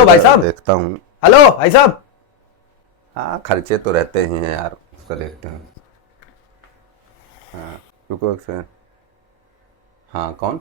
Hello भाई साहब। देखता हूँ। हेलो भाई साहब। हाँ, खर्चे तो रहते ही हैं यार, उसका देखते हैं। हाँ, रुको एक सेकंड। हाँ, कौन?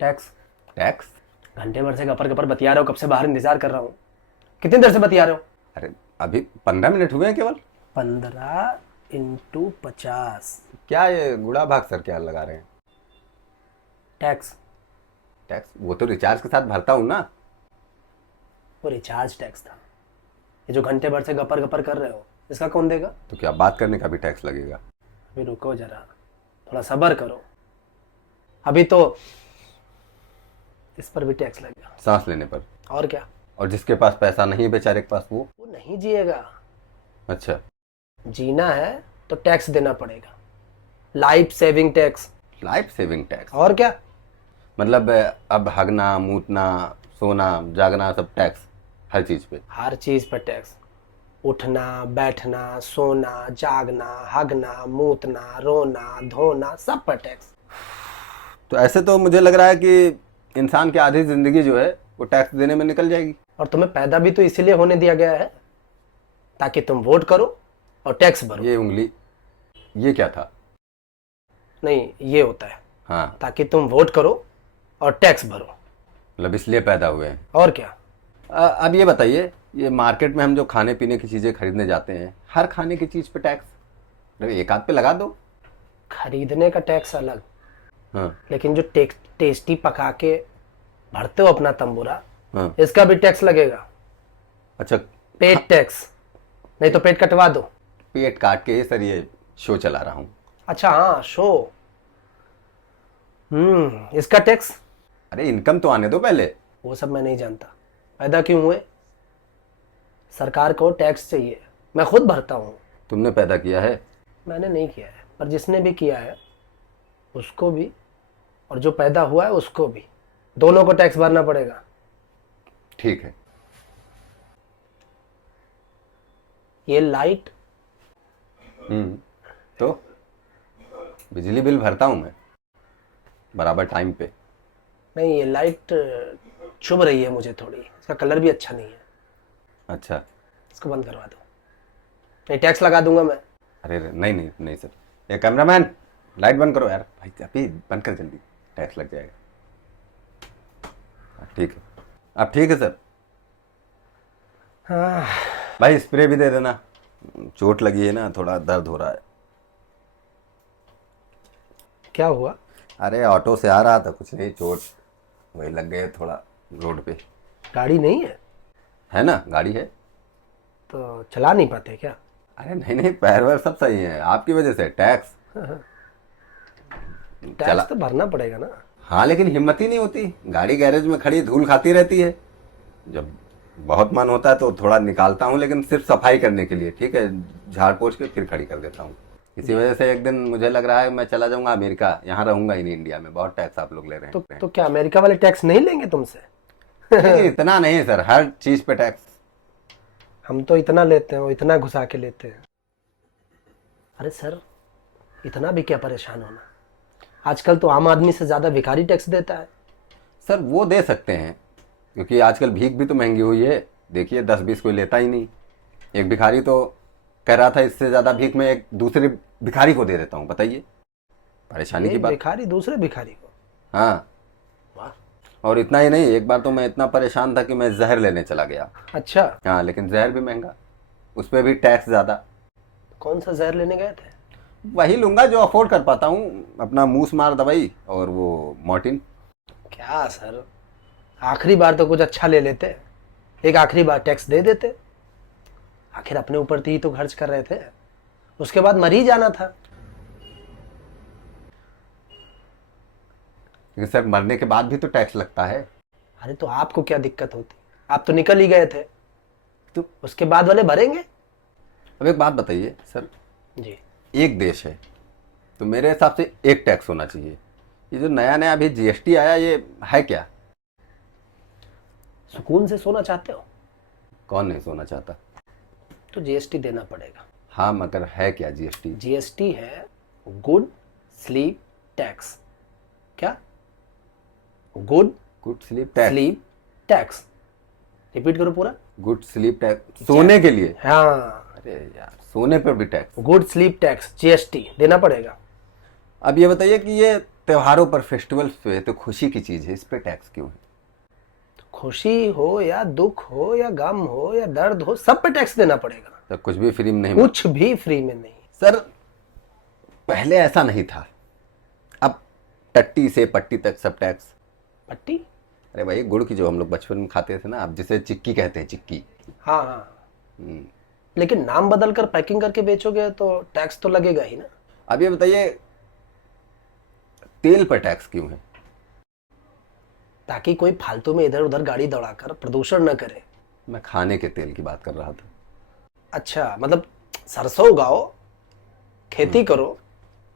टैक्स। टैक्स? घंटे भर से गपर गपर बतिया रहे हो, कब से बाहर इंतजार कर रहा हूँ। कितनी देर से बतिया रहे हो? अरे अभी 15 मिनट हुए हैं केवल। 15 × 50। क्या ये गुड़ा भाग सर क्या लगा रहे हैं? टैक्स। टैक्स वो तो रिचार्ज के साथ भरता हूँ ना। वो रिचार्ज टैक्स था। ये जो घंटे भर से गपर गपर कर रहे हो, इसका कौन देगा? तो क्या बात करने का भी टैक्स लगेगा? अभी रुको जरा, थोड़ा सब्र करो। अभी तो इस पर भी टैक्स लगेगा। सांस लेने पर? और क्या। और जिसके पास पैसा नहीं है बेचारे के पास, वो? वो नहीं जिएगा। अच्छा। जीना है तो टैक्स देना पड़ेगा। Life saving tax. Life saving tax? और क्या। मतलब अब हगना मूतना सोना जागना सब टैक्स, हर चीज पे? हर चीज पर टैक्स। उठना बैठना सोना जागना हगना मूतना रोना धोना सब पर टैक्स। तो ऐसे तो मुझे लग रहा है कि इंसान की आधी जिंदगी जो है वो टैक्स देने में निकल जाएगी। और तुम्हें पैदा भी तो इसीलिए होने दिया गया है, ताकि तुम वोट करो और टैक्स भरो। ये उंगली, ये क्या था? नहीं, ये होता है हाँ, ताकि तुम वोट करो और टैक्स भरो। मतलब इसलिए पैदा हुए हैं। और क्या। अब ये बताइए, ये मार्केट में हम जो खाने पीने की चीज़ें खरीदने जाते हैं, हर खाने की चीज़ पे टैक्स? अरे एक आध पे लगा दो। खरीदने का टैक्स अलग, हाँ। लेकिन जो टेस्टी पका के भरते हो अपना तंबूरा, हाँ। इसका भी टैक्स लगेगा। अच्छा। पेट टैक्स, नहीं तो पेट कटवा दो। पेट काट के सर ये शो चला रहा हूँ। अच्छा हाँ, शो। इसका टैक्स। अरे इनकम तो आने दो पहले। वो सब मैं नहीं जानता। पैदा क्यों हुए? सरकार को टैक्स चाहिए, मैं खुद भरता हूँ। तुमने पैदा किया है? मैंने नहीं किया है, पर जिसने भी किया है उसको भी, और जो पैदा हुआ है उसको भी, दोनों को टैक्स भरना पड़ेगा। ठीक है। ये लाइट। तो बिजली बिल भरता हूँ मैं बराबर टाइम पे। नहीं, ये लाइट चुभ रही है मुझे थोड़ी, इसका कलर भी अच्छा नहीं है। अच्छा। इसको बंद करवा दो, नहीं टैक्स लगा दूंगा मैं। अरे नहीं नहीं नहीं सर, ये कैमरामैन लाइट बंद करो यार भाई, अभी बंद कर जल्दी, टैक्स लग जाएगा। ठीक है, अब ठीक है सर। हाँ। भाई स्प्रे भी दे देना, चोट लगी है ना, थोड़ा दर्द हो रहा है। क्या हुआ? अरे ऑटो से आ रहा था, कुछ नहीं, चोट वही लग गए थोड़ा रोड पे। गाड़ी नहीं है ना, गाड़ी है। तो चला नहीं पाते क्या? अरे नहीं नहीं, पैर वैर सब सही है, आपकी वजह से टैक्स चला। टैक्स तो भरना पड़ेगा ना। हाँ लेकिन हिम्मत ही नहीं होती, गाड़ी गैरेज में खड़ी धूल खाती रहती है। जब बहुत मन होता है तो थोड़ा निकालता हूँ, लेकिन सिर्फ सफाई करने के लिए, ठीक है, झाड़ पोछ के फिर खड़ी कर देता हूँ। इसी वजह से एक दिन मुझे लग रहा है मैं चला जाऊंगा अमेरिका, यहाँ रहूंगा ही नहीं, इंडिया में बहुत टैक्स आप लोग ले रहे हैं। तो क्या अमेरिका वाले टैक्स नहीं लेंगे तुमसे? नहीं इतना नहीं सर, हर चीज पे टैक्स। हम तो इतना लेते हैं, वो इतना घुसा के लेते हैं। अरे सर, इतना भी क्या परेशान होना। आजकल तो आम आदमी से ज्यादा भिखारी टैक्स देता है। सर वो दे सकते हैं, क्योंकि आजकल भीख भी तो महंगी हुई है। देखिए 10-20 कोई लेता ही नहीं। एक भिखारी तो कह रहा था इससे ज़्यादा भीख मैं एक दूसरे भिखारी को दे देता हूँ, बताइए परेशानी की एक बात। भिखारी दूसरे भिखारी को? हाँ, वाह। और इतना ही नहीं, एक बार तो मैं इतना परेशान था कि मैं जहर लेने चला गया। अच्छा, हाँ, लेकिन जहर भी महंगा, उस पर भी टैक्स ज़्यादा। कौन सा जहर लेने गए थे? वही लूँगा जो अफोर्ड कर पाता हूँ, अपना मूस मार दवाई और वो मॉर्टिन। क्या सर, आखिरी बार तो कुछ अच्छा ले लेते, एक आखिरी बार टैक्स दे देते। आखिर अपने ऊपर ही तो खर्च कर रहे थे, उसके बाद मर ही जाना था। लेकिन सर मरने के बाद भी तो टैक्स लगता है। अरे तो आपको क्या दिक्कत होती, आप तो निकल ही गए थे, तो उसके बाद वाले भरेंगे। अब एक बात बताइए सर, जी। एक देश है तो मेरे हिसाब से एक टैक्स होना चाहिए। ये जो नया नया अभी जीएसटी आया, ये है क्या? सुकून से सोना चाहते हो कौन नहीं सोना चाहता? तो जीएसटी देना पड़ेगा। हाँ, मगर है क्या जीएसटी? जीएसटी है गुड स्लीप टैक्स। क्या? Good good sleep tax? Sleep tax. Repeat करो पूरा। गुड स्लीप टैक्स, सोने के लिए। हाँ, अरे यार, सोने पर भी tax. Good sleep tax, GST देना पड़ेगा। अब ये बताइए कि ये त्योहारों पर, फेस्टिवल्स पे तो खुशी की चीज है, इस पे टैक्स क्यों है? खुशी हो या दुख हो या गम हो या दर्द हो, सब पे टैक्स देना पड़ेगा। तो कुछ भी फ्री में नहीं कुछ भी फ्री में नहीं। सर, पहले ऐसा नहीं था। अब टट्टी से पट्टी तक सब टैक्स। पट्टी? अरे भाई, गुड़ की जो हम लोग बचपन में खाते थे ना, अब जिसे चिक्की कहते हैं, चिक्की। हाँ हाँ, लेकिन नाम बदल कर पैकिंग करके बेचोगे तो टैक्स तो लगेगा ही ना। अब ये बताइए, तेल पर टैक्स क्यों है? ताकि कोई फालतू में इधर उधर गाड़ी दौड़ाकर प्रदूषण न करे। मैं खाने के तेल की बात कर रहा था। अच्छा, मतलब सरसों उगाओ, खेती करो,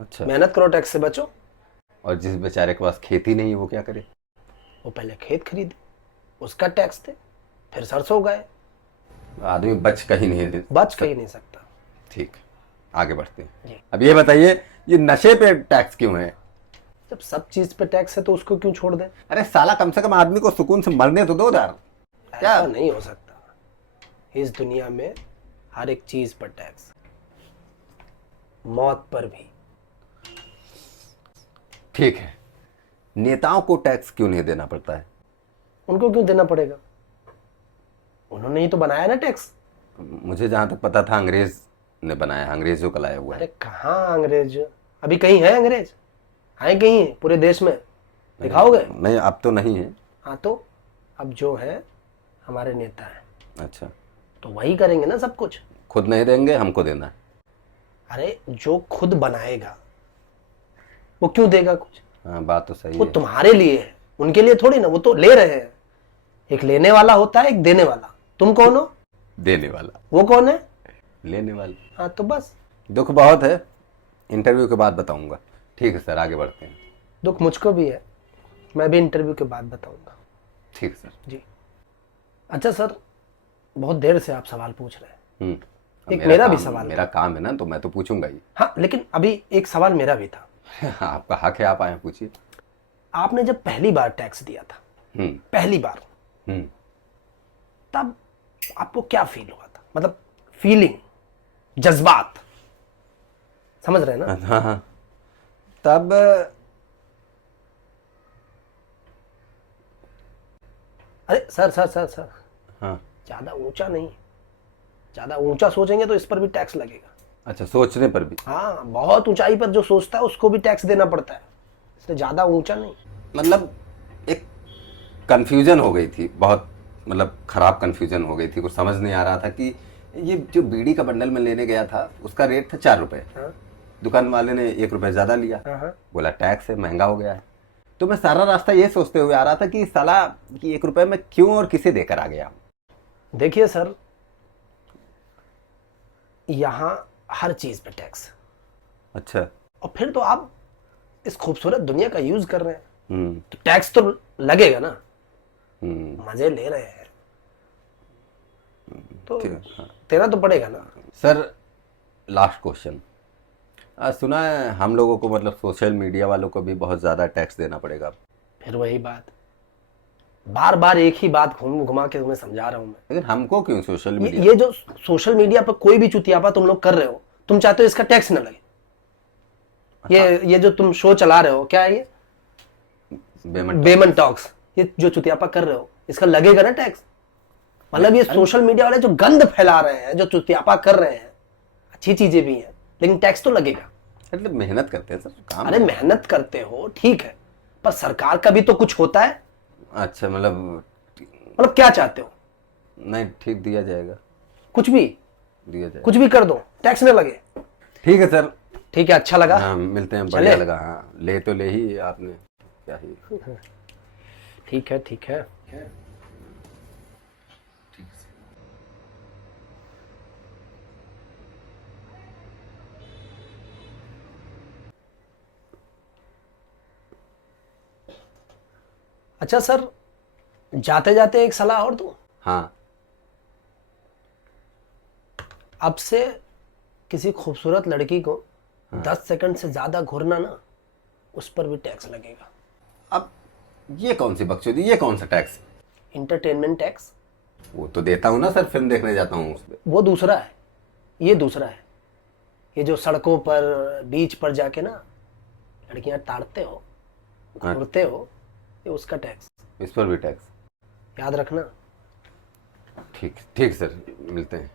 अच्छा, मेहनत करो, टैक्स से बचो। और जिस बेचारे के पास खेती नहीं है वो क्या करे? वो पहले खेत खरीदे, उसका टैक्स दे, फिर सरसों उगाए। आदमी बच कहीं नहीं। बच कहीं नहीं सकता। ठीक, आगे बढ़ते जी। हैं। अब ये बताइए, ये नशे पे टैक्स क्यों है? जब सब चीज पे टैक्स है तो उसको क्यों छोड़ दे? अरे साला, कम से कम आदमी को सुकून से मरने तो दो यार। क्या? ऐसा नहीं हो सकता। इस दुनिया में हर एक चीज पर टैक्स, मौत पर भी। ठीक है, नेताओं को टैक्स क्यों नहीं देना पड़ता है? उनको क्यों देना पड़ेगा? उन्होंने ही तो बनाया ना टैक्स। मुझे जहां तक पता था अंग्रेज ने बनाया, अंग्रेजों का लाया हुआ है। अरे कहाँ अंग्रेज? अभी कहीं है अंग्रेज? आए कहीं पूरे देश में? दिखाओगे? नहीं, अब तो नहीं है। हाँ, तो अब जो है हमारे नेता है, अच्छा, तो वही करेंगे ना सब कुछ। खुद नहीं देंगे, हमको देना है। अरे जो खुद बनाएगा वो क्यों देगा कुछ? हाँ, बात तो सही वो है। तुम्हारे लिए है, उनके लिए थोड़ी ना। वो तो ले रहे हैं। एक लेने वाला होता है, एक देने वाला। तुम कौन हो? देने वाला। वो कौन है? लेने वाला। हाँ, तो बस। दुख बहुत है, इंटरव्यू के बाद बताऊंगा। ठीक है सर, आगे बढ़ते हैं। दुख मुझको भी है, मैं भी इंटरव्यू के बाद बताऊंगा। ठीक है सर। जी। अच्छा सर, बहुत देर से आप सवाल पूछ रहे हैं। अब एक मेरा भी काम- सवाल मेरा काम है ना, तो मैं तो पूछूंगा ही। हाँ, लेकिन अभी एक सवाल मेरा भी था। आपका हक है, आप आए पूछिए। आपने जब पहली बार टैक्स दिया था, हम्म पहली बार, हम्म तब आपको क्या फील हुआ था? मतलब फीलिंग, जज्बात, समझ रहे हैं ना? हाँ हाँ। तब अरे सर सर सर सर, हाँ, ज्यादा ऊंचा नहीं। ज्यादा ऊंचा सोचेंगे तो इस पर भी टैक्स लगेगा। अच्छा, सोचने पर भी। हाँ, बहुत ऊंचाई पर जो सोचता है उसको भी टैक्स देना पड़ता है, इसलिए ज्यादा ऊंचा नहीं। मतलब एक कंफ्यूजन हो गई थी बहुत, मतलब खराब कंफ्यूजन हो गई थी। कुछ समझ नहीं आ रहा था कि ये जो बीड़ी का बंडल में लेने गया था, उसका रेट था 4 रुपए। हाँ दुकान वाले ने 1 रुपए ज्यादा लिया। हाँ। बोला टैक्स है, महंगा हो गया है। तो मैं सारा रास्ता ये सोचते हुए आ रहा था कि साला, कि 1 रुपए में क्यों और किसे देकर आ गया। देखिए सर, यहाँ हर चीज पे टैक्स। अच्छा। और फिर तो आप इस खूबसूरत दुनिया का यूज कर रहे हैं, हम्म तो टैक्स तो लगेगा ना। हम्म मजे ले रहे हैं तो ठीक, हाँ। तेरा तो पड़ेगा ना। Sir, last question. सुना है हम लोगों को, मतलब सोशल मीडिया वालों को भी बहुत ज़्यादा टैक्स देना पड़ेगा। फिर वही बात, बार बार एक ही बात घूम घुमा के तुम्हें समझा रहा हूं मैं। लेकिन हमको क्यों सोशल मीडिया? ये जो सोशल मीडिया पर कोई भी चुतियापा तुम लोग कर रहे हो, तुम चाहते हो इसका टैक्स ना लगे। ये जो तुम शो चला रहे हो, क्या है ये? बेमन टॉक्स। ये जो चुतियापा कर रहे हो, इसका लगेगा ना टैक्स। मतलब ये सोशल मीडिया वाले जो गंद फैला रहे हैं, जो चुतियापा कर रहे हैं, अच्छी चीजें भी हैं, लेकिन टैक्स तो लगेगा। मतलब मेहनत करते हैं सर, काम। अरे मेहनत करते हो ठीक है, पर सरकार का भी तो कुछ होता है। अच्छा, मतलब क्या चाहते हो? नहीं, ठीक, दिया जाएगा, कुछ भी, दिया जाएगा। कुछ भी कर दो, टैक्स न लगे। ठीक है सर। ठीक है, अच्छा लगा। हाँ, मिलते हैं। चले? बढ़िया लगा। हाँ, ले तो ले ही आपने, क्या ही। ठीक है ठीक है। अच्छा सर, जाते जाते एक सलाह और दूं। हाँ। अब से किसी खूबसूरत लड़की को 10 सेकंड से ज्यादा घूरना ना, उस पर भी टैक्स लगेगा। अब ये कौन सी बकचोदी, ये कौन सा टैक्स? Entertainment tax. वो तो देता हूँ ना सर, फिल्म देखने जाता हूँ उसपे। वो दूसरा है, ये दूसरा है। ये जो सड़कों पर बीच पर जाके ना लड़कियां ताड़ते हो, घूरते हो, ये उसका टैक्स। इस पर भी टैक्स? याद रखना। ठीक ठीक सर, मिलते हैं।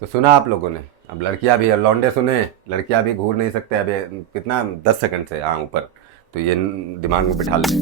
तो सुना आप लोगों ने, अब लड़कियां भी, लौंडे सुने, लड़कियां भी घूर नहीं सकते अभी कितना 10 सेकंड से हाँ ऊपर, तो ये दिमाग में बिठा लें।